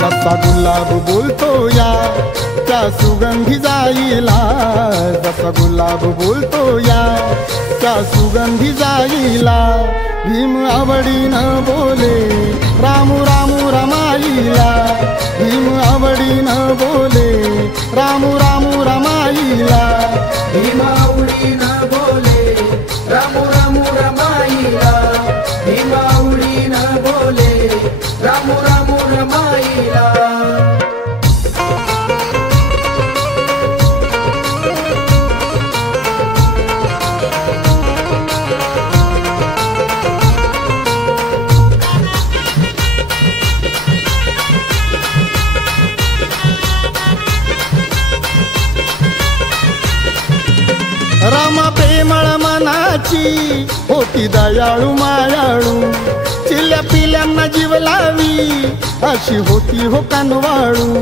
जसा गुलाब बोलतो या त्या सुगंधी जाईला, जसा गुलाब बोलतो या त्या सुगंधी जाईला। भीम आवडीनं बोले रामू रामू रमाईला, भीम आवडीनं बोले रामू रामू रमाईला। भीम आवडीनं बोले रामू रामू रमाईला, भीम आवडीनं बोले रामू रामू रमाईला। रामा प्रेमळ मनाची होती दयाळू मायाळू, चिल्या पिल्यांना जीव लावी अशी होती हो कानवाळू।